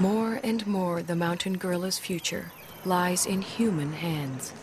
More and more, the mountain gorilla's future lies in human hands.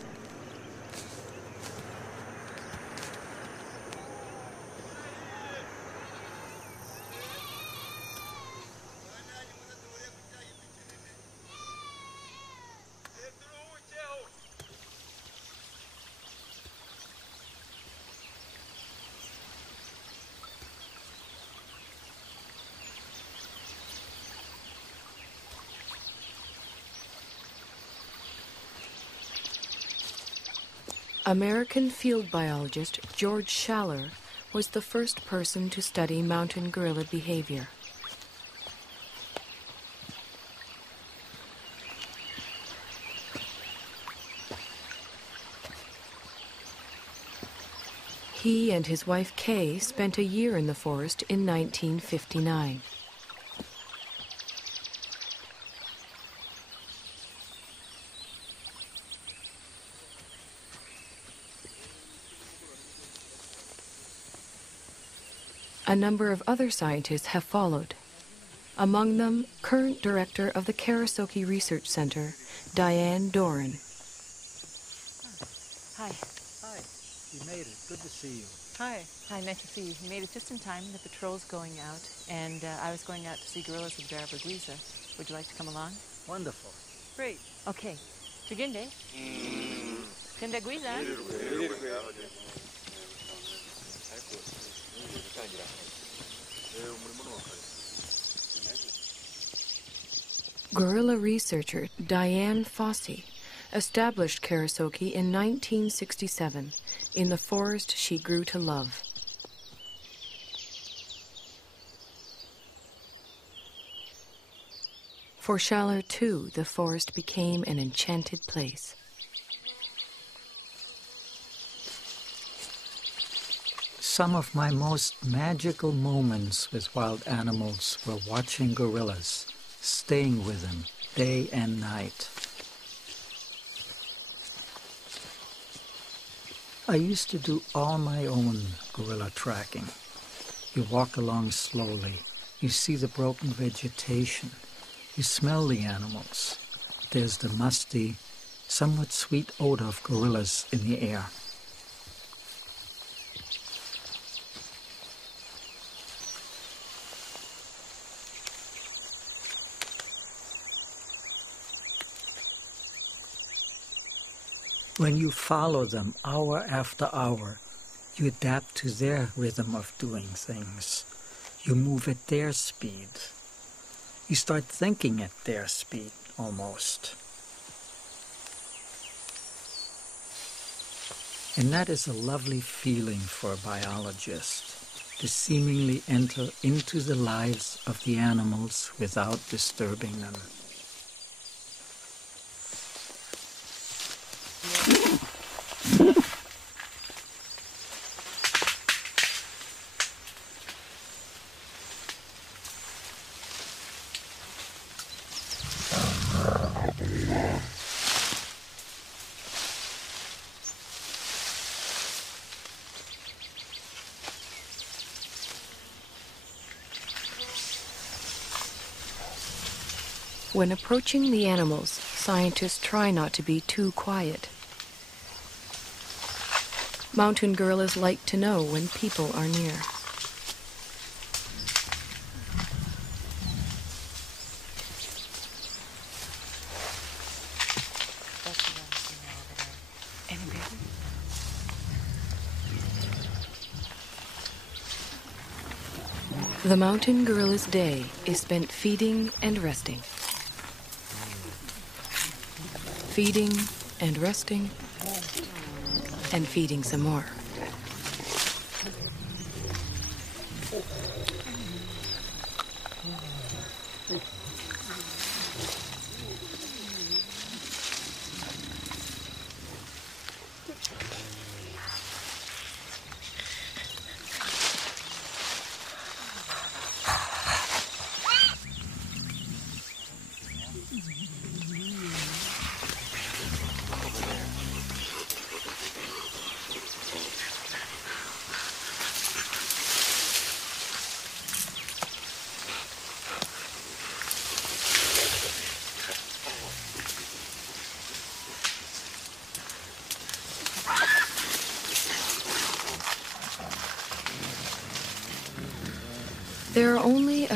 American field biologist George Schaller was the first person to study mountain gorilla behavior. He and his wife Kay spent a year in the forest in 1959. A number of other scientists have followed. Among them, current director of the Karasoke Research Center, Diane Doran. Hi. Hi. You made it. Good to see you. Hi. Hi, nice to see you. You made it just in time. The patrol's going out, and I was going out to see gorillas with Guiza. Would you like to come along? Wonderful. Great. Okay. Tugende. Tugende Guiza. Gorilla researcher Diane Fossey established Karasoke in 1967 in the forest she grew to love. For Schaller, too, the forest became an enchanted place. Some of my most magical moments with wild animals were watching gorillas, staying with them day and night. I used to do all my own gorilla tracking. You walk along slowly, you see the broken vegetation, you smell the animals. There's the musty, somewhat sweet odor of gorillas in the air. When you follow them hour after hour, you adapt to their rhythm of doing things. You move at their speed. You start thinking at their speed, almost. And that is a lovely feeling for a biologist, to seemingly enter into the lives of the animals without disturbing them. When approaching the animals, scientists try not to be too quiet. Mountain gorillas like to know when people are near. The mountain gorilla's day is spent feeding and resting. Feeding and resting, and feeding some more.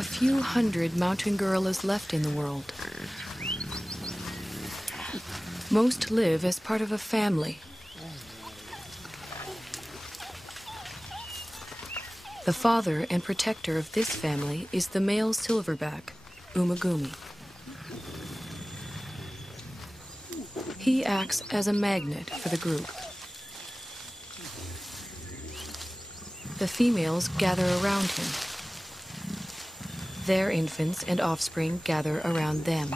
a few hundred mountain gorillas left in the world. Most live as part of a family. The father and protector of this family is the male silverback, Umagumi. He acts as a magnet for the group. The females gather around him. Their infants and offspring gather around them.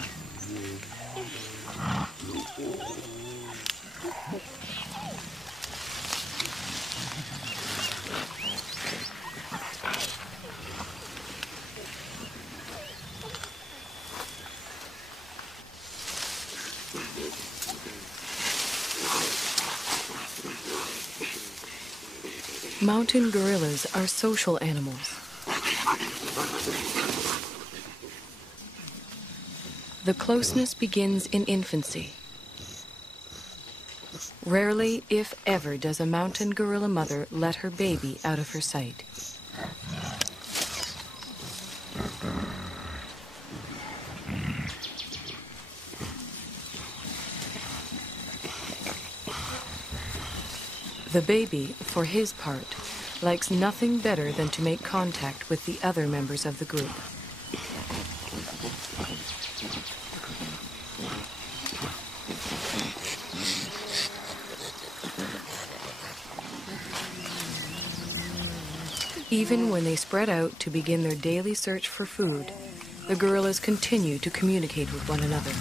Mountain gorillas are social animals. The closeness begins in infancy. Rarely, if ever, does a mountain gorilla mother let her baby out of her sight. The baby, for his part, likes nothing better than to make contact with the other members of the group. Even when they spread out to begin their daily search for food, the gorillas continue to communicate with one another.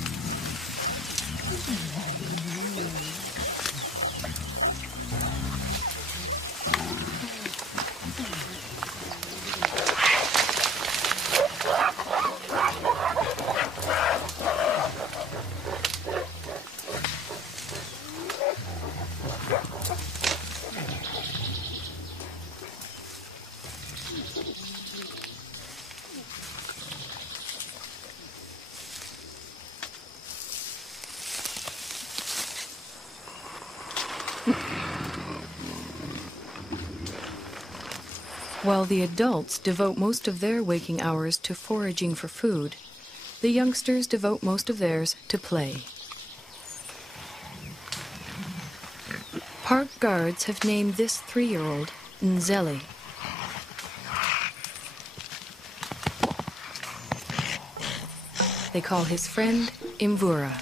While the adults devote most of their waking hours to foraging for food, the youngsters devote most of theirs to play. Park guards have named this 3-year-old Nzeli. They call his friend Imvura.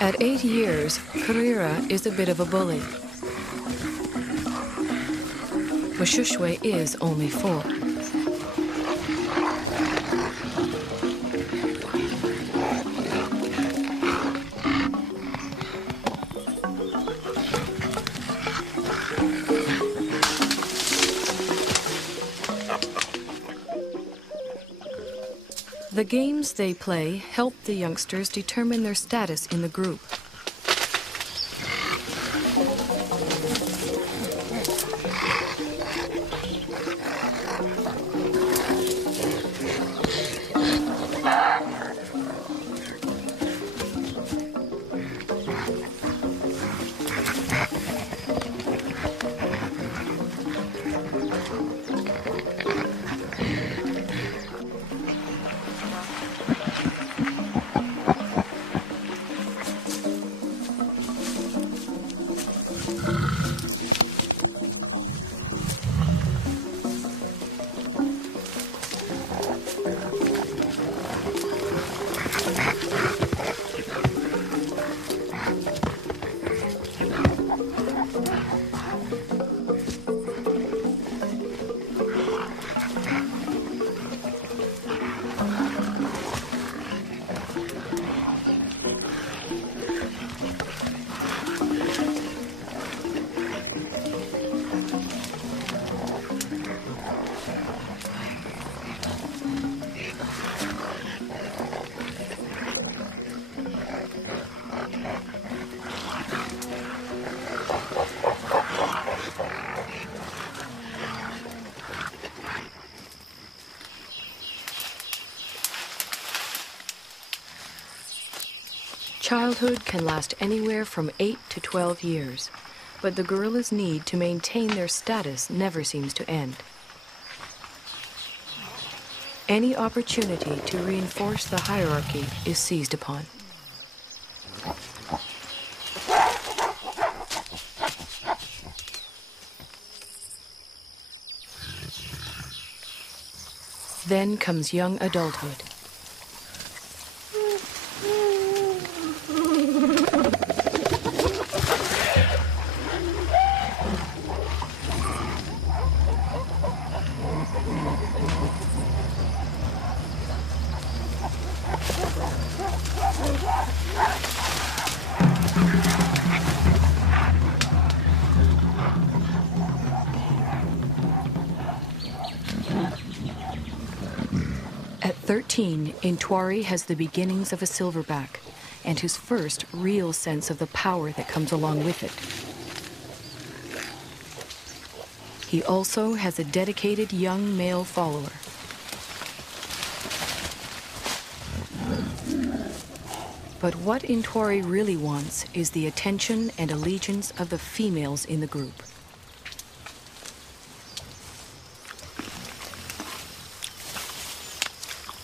At 8 years, Karira is a bit of a bully. Washushwe is only 4. The games they play help the youngsters determine their status in the group. Childhood can last anywhere from 8 to 12 years, but the gorillas' need to maintain their status never seems to end. Any opportunity to reinforce the hierarchy is seized upon. Then comes young adulthood. At 13, Intwari has the beginnings of a silverback and his first real sense of the power that comes along with it. He also has a dedicated young male follower. But what Intwari really wants is the attention and allegiance of the females in the group.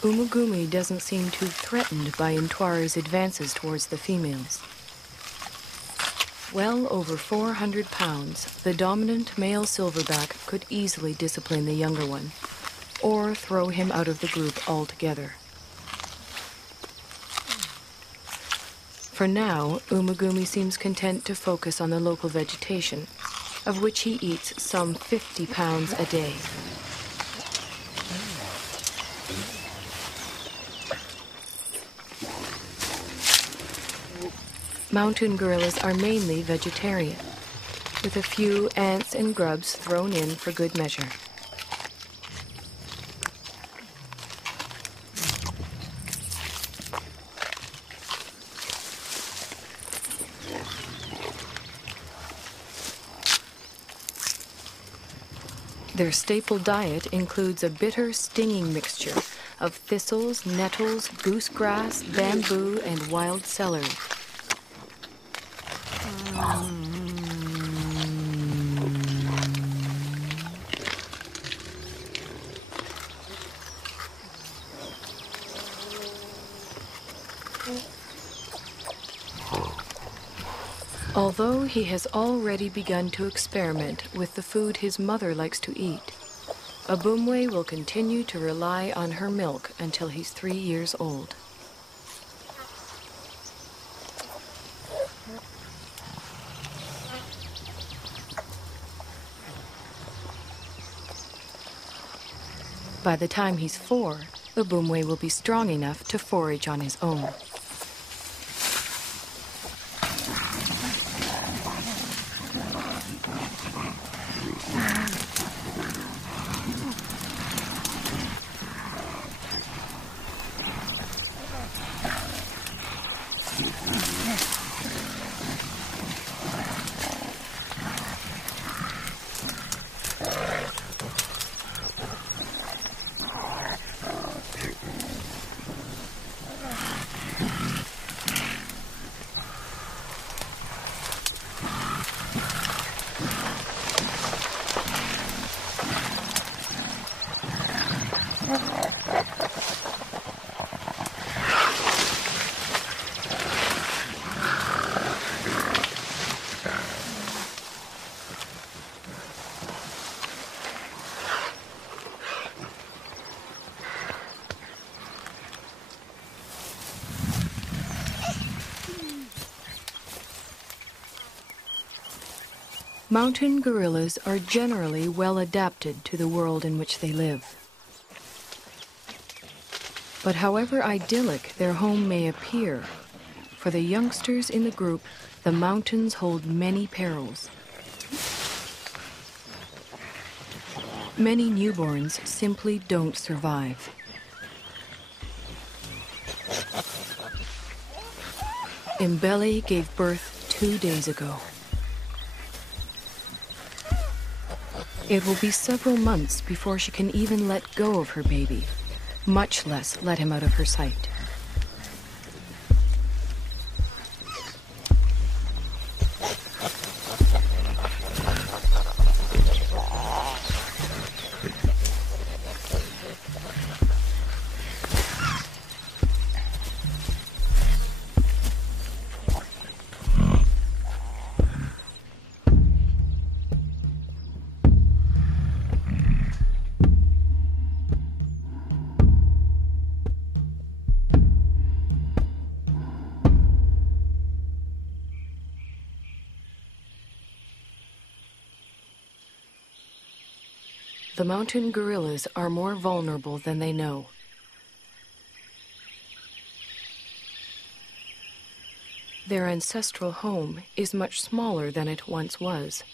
Umugumi doesn't seem too threatened by Intwari's advances towards the females. Well over 400 pounds, the dominant male silverback could easily discipline the younger one, or throw him out of the group altogether. For now, Umugumi seems content to focus on the local vegetation, of which he eats some 50 pounds a day. Mountain gorillas are mainly vegetarian, with a few ants and grubs thrown in for good measure. Their staple diet includes a bitter, stinging mixture of thistles, nettles, goosegrass, bamboo, and wild celery. Although he has already begun to experiment with the food his mother likes to eat, Abumwe will continue to rely on her milk until he's 3 years old. By the time he's 4, Abumwe will be strong enough to forage on his own. Mountain gorillas are generally well adapted to the world in which they live. But however idyllic their home may appear, for the youngsters in the group, the mountains hold many perils. Many newborns simply don't survive. Mbele gave birth 2 days ago. It will be several months before she can even let go of her baby, much less let him out of her sight. The mountain gorillas are more vulnerable than they know. Their ancestral home is much smaller than it once was.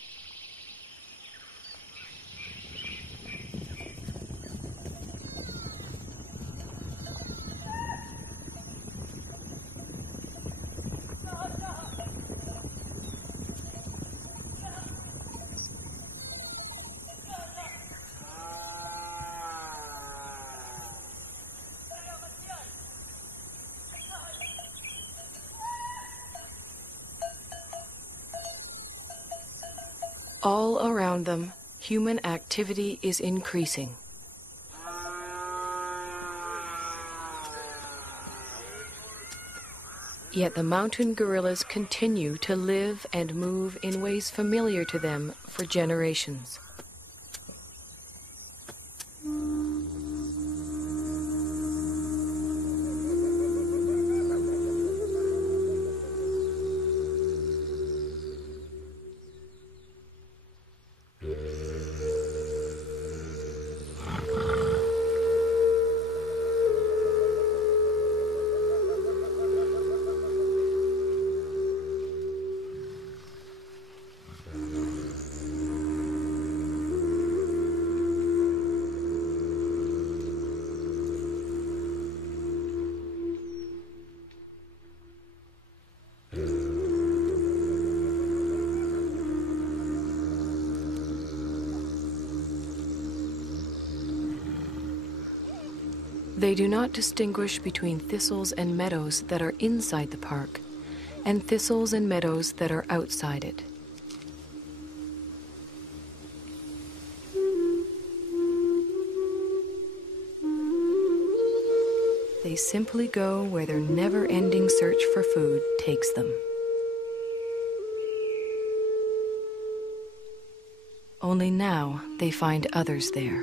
All around them, human activity is increasing. Yet the mountain gorillas continue to live and move in ways familiar to them for generations. They do not distinguish between thistles and meadows that are inside the park and thistles and meadows that are outside it. They simply go where their never-ending search for food takes them. Only now they find others there.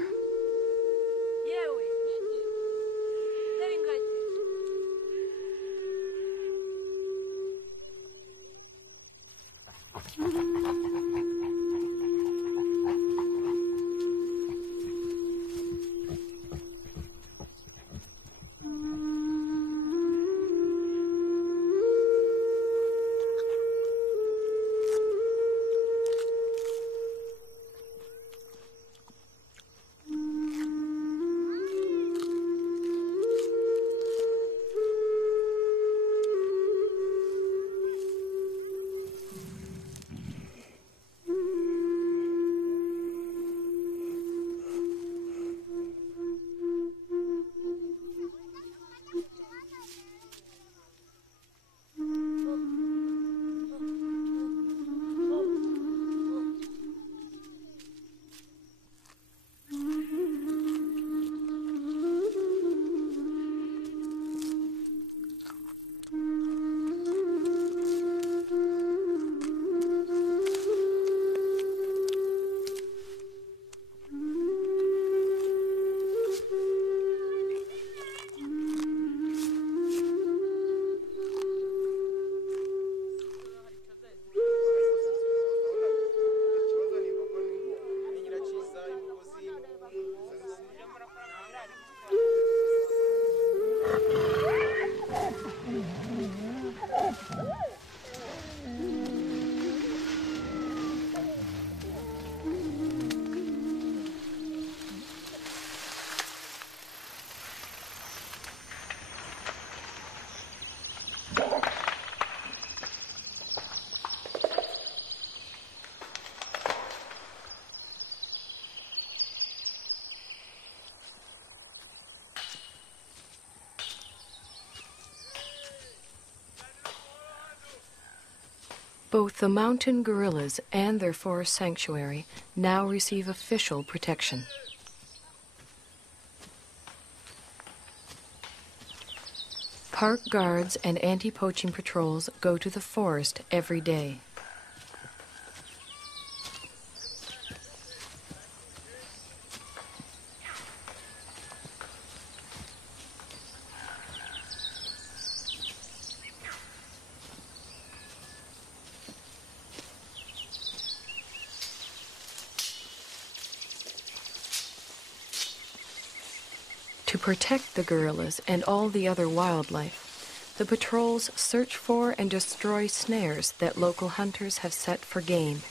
Both the mountain gorillas and their forest sanctuary now receive official protection. Park guards and anti-poaching patrols go to the forest every day. protect the gorillas and all the other wildlife, the patrols search for and destroy snares that local hunters have set for game.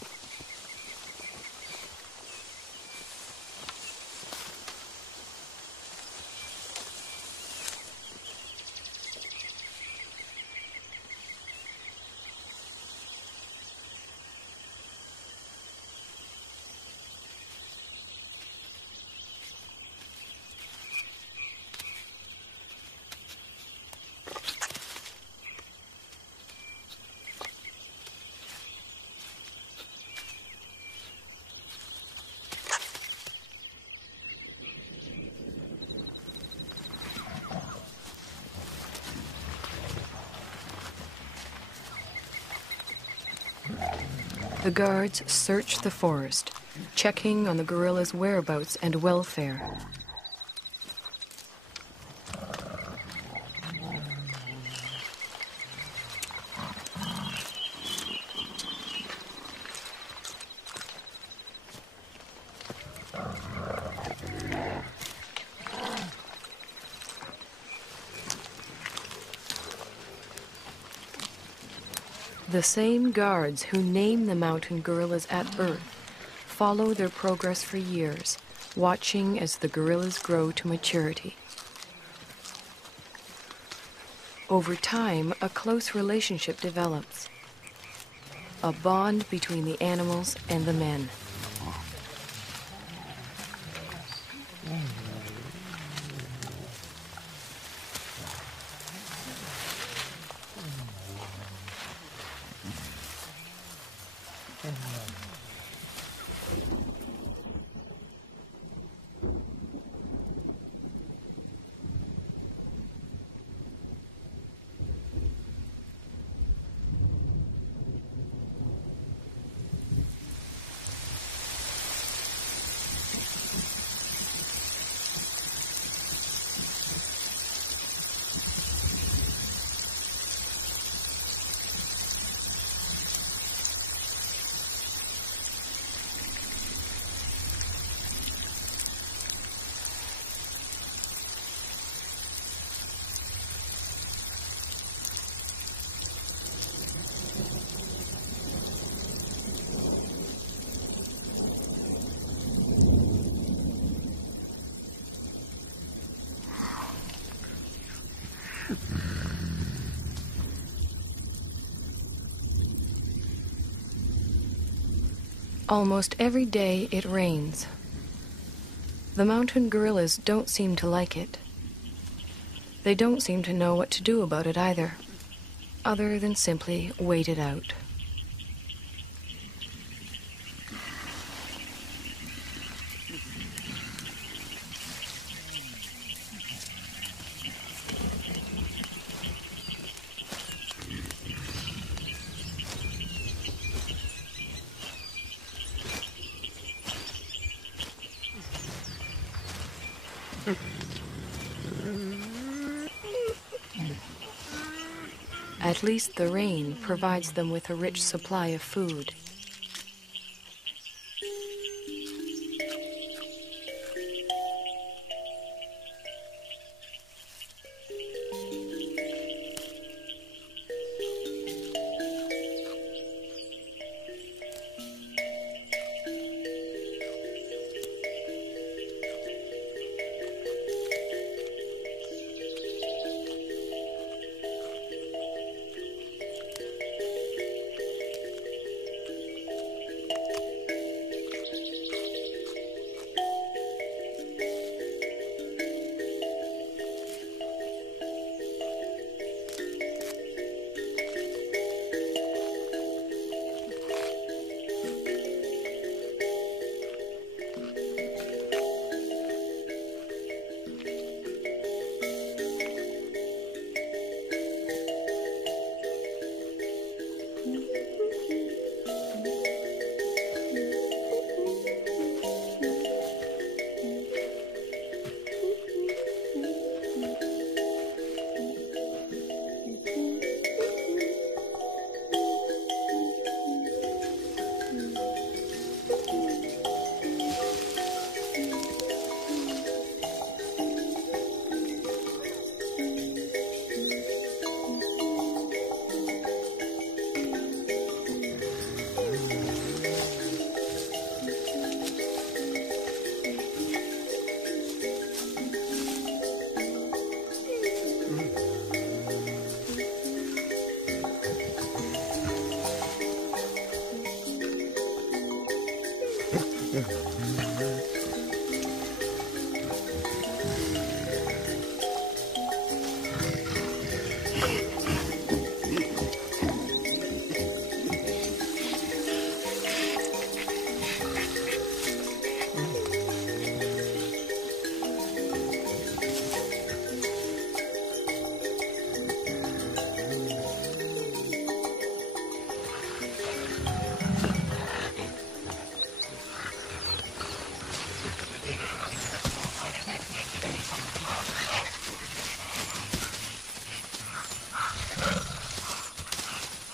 The guards search the forest, checking on the gorillas' whereabouts and welfare. The same guards who name the mountain gorillas at birth follow their progress for years, watching as the gorillas grow to maturity. Over time, a close relationship develops, a bond between the animals and the men. Almost every day it rains. The mountain gorillas don't seem to like it. They don't seem to know what to do about it either, other than simply wait it out. At least the rain provides them with a rich supply of food.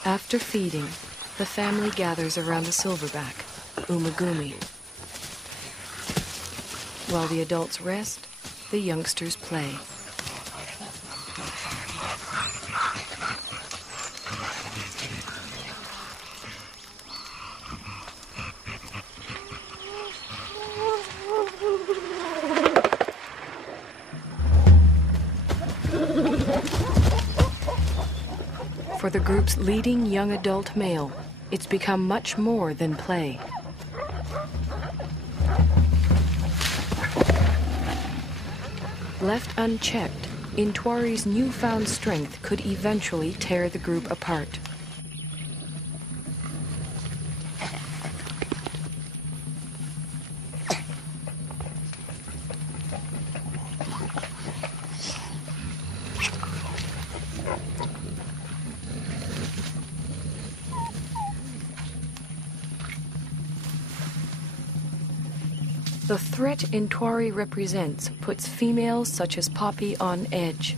After feeding, the family gathers around the silverback, Umagumi. While the adults rest, the youngsters play. For the group's leading young adult male, it's become much more than play. Left unchecked, Intwari's newfound strength could eventually tear the group apart. The threat Intwari represents puts females such as Poppy on edge.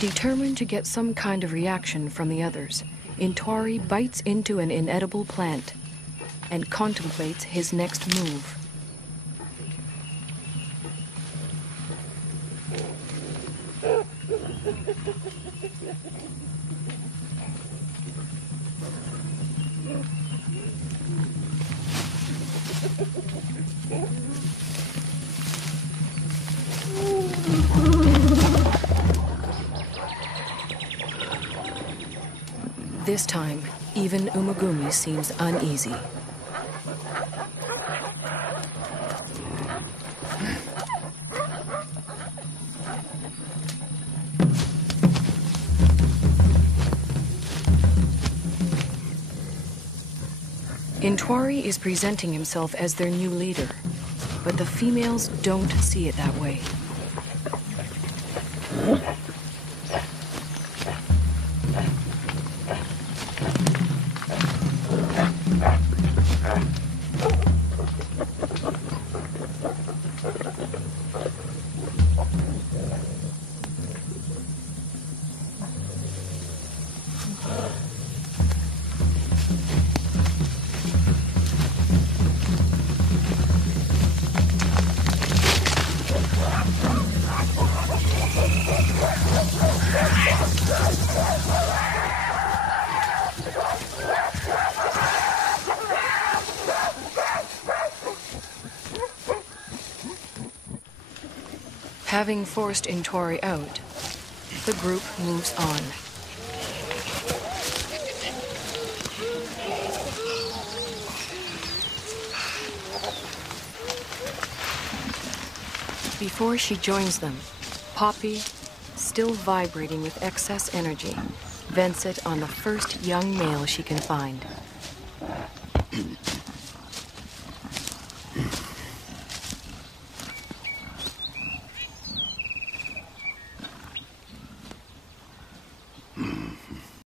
Determined to get some kind of reaction from the others, Intwari bites into an inedible plant and contemplates his next move. This time, even Umagumi seems uneasy. Intwari is presenting himself as their new leader, but the females don't see it that way. Having forced Intwari out, the group moves on. Before she joins them, Poppy, still vibrating with excess energy, vents it on the first young male she can find.